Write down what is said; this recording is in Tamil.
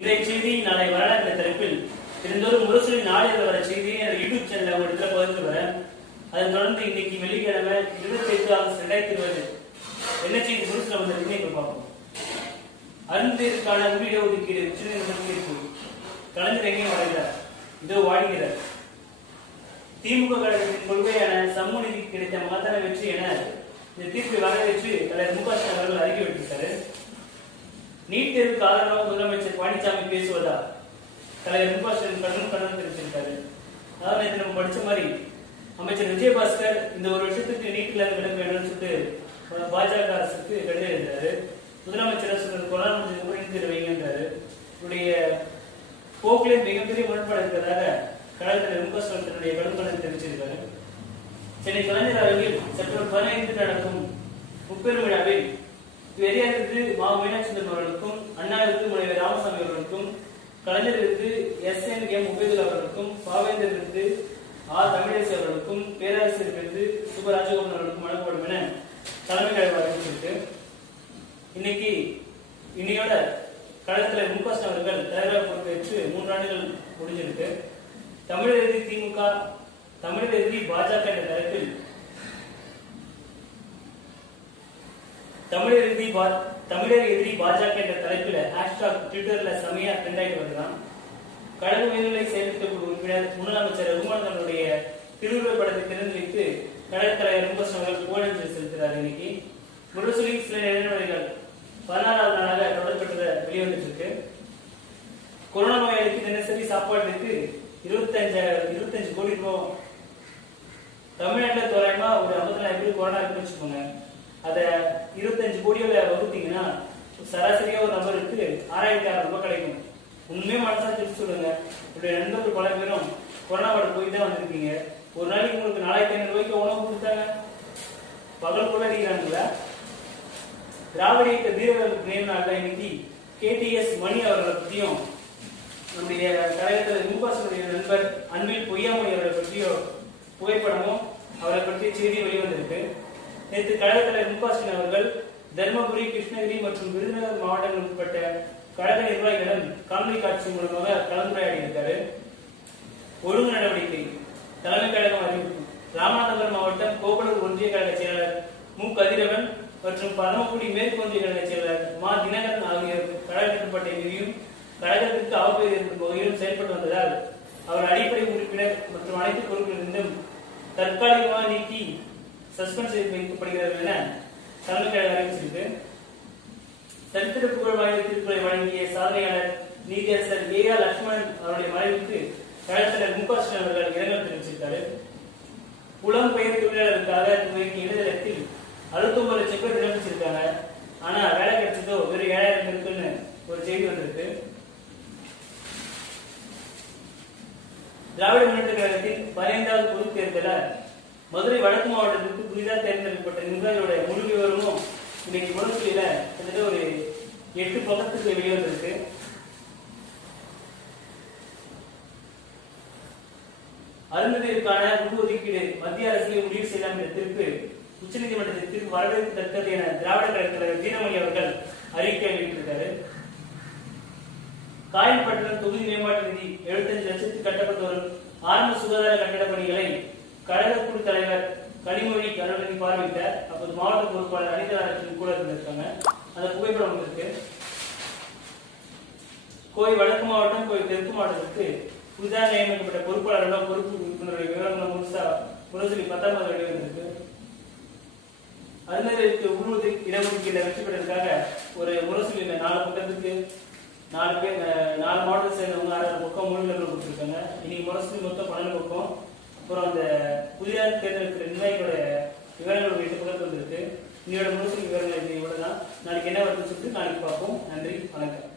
இன்றைய செய்தி நாளை வரலாற்று தலைப்பில் தினந்தோறும் முரசொலி நாளிதழ் வர செய்தியை யூடியூப் சேனல் ஒரு இடத்துல பகிர்ந்து வர அதன் தொடர்ந்து இன்னைக்கு வெள்ளிக்கிழமை 25 ஆகஸ்ட் 2020 என்ன செய்தி முரசுல வந்திருக்குன்னு இப்ப பார்ப்போம். அருந்தேருக்கான உரிய ஒதுக்கீடு உச்சநீதிமன்றம் தீர்ப்பு. கலைஞர் எங்கேயும் வரைகிறார், இதோ வாழ்கிறார். திமுக கழகத்தின் கொள்கையான சமூக நீதிக்கு கிடைத்த மகத்தான வெற்றி என இந்த தீர்ப்பை வரவேற்று தலைவர் மு க ஸ்டாலின் அவர்கள் அறிக்கை விட்டிருக்காரு. நீட் தேர்வுக்கு ஆதரவாக முதலமைச்சர் பழனிசாமி பேசுவதா தலைவர் மு க ஸ்டாலின் கண்டனம் தெரிவிச்சிருக்காரு. அதாவது நம்ம படிச்ச மாதிரி அமைச்சர் விஜயபாஸ்கர் இந்த ஒரு வருஷத்துக்கு நீட்ல விலக்கு வேணும்னு சொல்லிட்டு பாஜக அரசுக்கு கடிதம் எழுதுறாரு. முதலமைச்சர் சொல்றது கொரோனா முடிஞ்சது வைங்கன்றாரு. இவருடைய போக்கிலே மிகப்பெரிய முரண்பாடு இருக்கிறதாக கழகத்தில் மு க ஸ்டாலின் தன்னுடைய கண்டனம் தெரிவிச்சிருக்காரு. சென்னை கலைஞர் அரங்கில் செப்டம்பர் 15 நடக்கும் முப்பெரும் விழாவில் பெரியாருக்கு மா மீனாட்சி அவர்களுக்கும், அண்ணாவிற்கு முனைவர் ராமசாமி அவர்களுக்கும், கலைஞருக்கு SNM உபேதுல்லா அவர்களுக்கும், பாவேந்தருக்கு தமிழரசு அவர்களுக்கும், பேராசிரியருக்கு சுப்பராஜகோபால் அவர்களுக்கும் வழங்கப்படும் என தலைமை கழகம் அறிவிச்சிருக்கு. இன்னையோட கழகத்தில் மு க ஸ்டாலின் அவர்கள் தலைவராக பொறுப்பேற்று 3 ஆண்டுகள் முடிஞ்சிருக்கு. தமிழர் எதிரி திமுக, தமிழர் எதிரி பாஜக என்ற தலைப்பில் தமிழர் எதிரி பாஜக என்ற தலைப்பில் ட்விட்டர்ல செமையா ட்ரெண்ட் ஆகிட்டு வருகிறான். கழக உயர்நிலை செயல்படுத்தக்கூடிய உறுப்பினர் முன்னாள் அமைச்சர் ரகுமானனுடைய திருவுருவ படத்தை திறந்து வைத்து கழக தலைவர் மு க ஸ்டாலின் புகழஞ்சலி செலுத்துகிறார். இன்னைக்கு முரசொலி சில இடைநடைகள் 16வது நாளாக தொடர்பெற்ற வெளிவந்துட்டு இருக்கு. கொரோனா நோயாளிக்கு தினசரி சாப்பாட்டுக்கு 25 கோடி ரூபாய். தமிழ்நாட்டில் தோராயமா ஒரு 54 பேர் கொரோனா இருக்குன்னு வச்சுக்கோங்க. அதை 25 கோடியோட வகுத்தீங்கன்னா சராசரியா ஒரு நபருக்கு 6600 ரூபாய் கிடைக்கும். உண்மையே மனசா தெரிஞ்சு சொல்லுங்க. என்னுடைய நண்பர்கள் பல பேரும் கொரோனாவோட போய் தான் வந்திருக்கீங்க. ஒரு நாளைக்கு உங்களுக்கு 4500 ரூபாய்க்கு உணவு கொடுத்தாங்க. பகல் கூட அடிக்கிறாங்களா? திராவிட இயக்க வீரர்கள் நினைவு இன்னைக்கு KTS மணி அவர்களை பற்றியும் நம்முடைய கழகத்தில் மு க ஸ்டாலின் நண்பர் அன்பில் பொய்யாமொழி அவர்களை பற்றியோ புகைப்படமும் அவரை பற்றிய செய்தி வெளிவந்திருக்கு. நேற்று கழக தலைவர் மு க ஸ்டாலின் அவர்கள் தர்மபுரி, கிருஷ்ணகிரி மற்றும் விருதுநகர் மாவட்டங்கள் உட்பட்ட கழக நிர்வாகிகளிடம் காணொலி காட்சி மூலமாக கலந்துரையாடி இருக்காரு. ஒழுங்கு நடவடிக்கை தலைமை கழகம் அறிவிப்பு. ராமநாதபுரம் மாவட்டம் கோபலூர் ஒன்றிய கழக செயலாளர் மு கதிரவன் மற்றும் பரமக்குடி மேற்கு ஒன்றிய கழக செயலாளர் மா தினகரன் ஆகியோர் கழக கட்டுப்பாட்டை மீறியும் கழகத்திற்கு அவப்பெயர் ஏற்படும் வகையிலும் செயல்பட்டு வந்ததால் அவர் அடிப்படை உறுப்பினர் மற்றும் அனைத்து பொறுப்பிலிருந்தும் தற்காலிகமாக நீக்கி சஸ்பெண்ட் செய்து வைக்கப்படுகிறது என தலைமை கழகம் அறிவிச்சிருக்கு. சரித்திர புகழ் வாய்ந்த தீர்ப்புகளை வழங்கிய சாதனையாளர் நீதியரசர் AR லட்சுமணன் அவருடைய மறைவுக்கு கழகத்தினர் மு க ஸ்டாலின் அவர்கள் இரங்கல் தெரிவிச்சிருக்காரு. புலம்பெயர் தொழிலாளர்களுக்காக துவங்கிய இணையதளத்தில் 69 லட்சம் பேர் விண்ணப்பிச்சிருக்காங்க. ஆனா வேலை கிடைச்சதோ வெறும் 7000 பேருக்குன்னு ஒரு செய்தி வந்திருக்கு. திராவிட முன்னேற்ற கழகத்தின் 15வது பொதுத் தேர்தலில் மதுரை வடக்கு மாவட்டத்திற்கு புதிதாக தேர்ந்தெடுக்கப்பட்ட நிர்வாகிகளோட முழு விவரமும் இன்னைக்கு முரசொலியில கிட்டத்தட்ட ஒரு 8 பக்கத்துக்கு வெளிவந்திருக்கு. அருந்ததிற்கான உள்ஒதுக்கீடு மத்திய அரசியல் முடிவு செய்யலாம் என்ற தீர்ப்பு உச்சநீதிமன்றத்திற்கு வரவேற்கத்தக்கது என திராவிட கழக தலைவர் தீனமணி அவர்கள் அறிக்கை வெளியிட்டிருக்காரு. காயல்பட்டினம் தொகுதி மேம்பாட்டு நிதி 75 லட்சத்துக்கு கட்டப்பட்டு வரும் ஆரம்ப சுகாதார கட்டட பணிகளை கழக குழு தலைவர் கனிமொழி கருணாநிதி பார்வையிட்டார். அப்போது மாவட்ட பொறுப்பாளர் அனிதா கூட இருந்திருக்காங்க. அந்த புகைப்படம் வந்திருக்கு. கோவை வடக்கு மாவட்டம், கோவை தெற்கு மாவட்டத்திற்கு புதிதாக நியமிக்கப்பட்ட பொறுப்பாளர்களோ பொறுப்பு உறுப்பினருடைய விவரங்களும் முரசொலி 10வது வெளிவந்திருக்கு. அருந்ததிற்கு இடஒதுக்கீடு வெற்றி பெற்றதற்காக ஒரு முரசொலியில 4 பக்கத்துக்கு 4 மாவட்டத்தை சேர்ந்தவங்க 6 பக்கம் மொழிகள் கொடுத்துருக்காங்க. இன்னைக்கு முரசொலி மொத்தம் 12 பக்கம். அப்புறம் அந்த புதிதாக தேர்ந்தெடுக்கிற நிர்வாகிகளோட விவரங்கள் 8 பக்கத்தில் வந்திருக்கு. இன்னையோட முரசொலி விவரங்கள் இவ்வளவுதான். நாளைக்கு என்ன வருதுன்னு சொல்லிட்டு நாளைக்கு பார்ப்போம். நன்றி, வணக்கம்.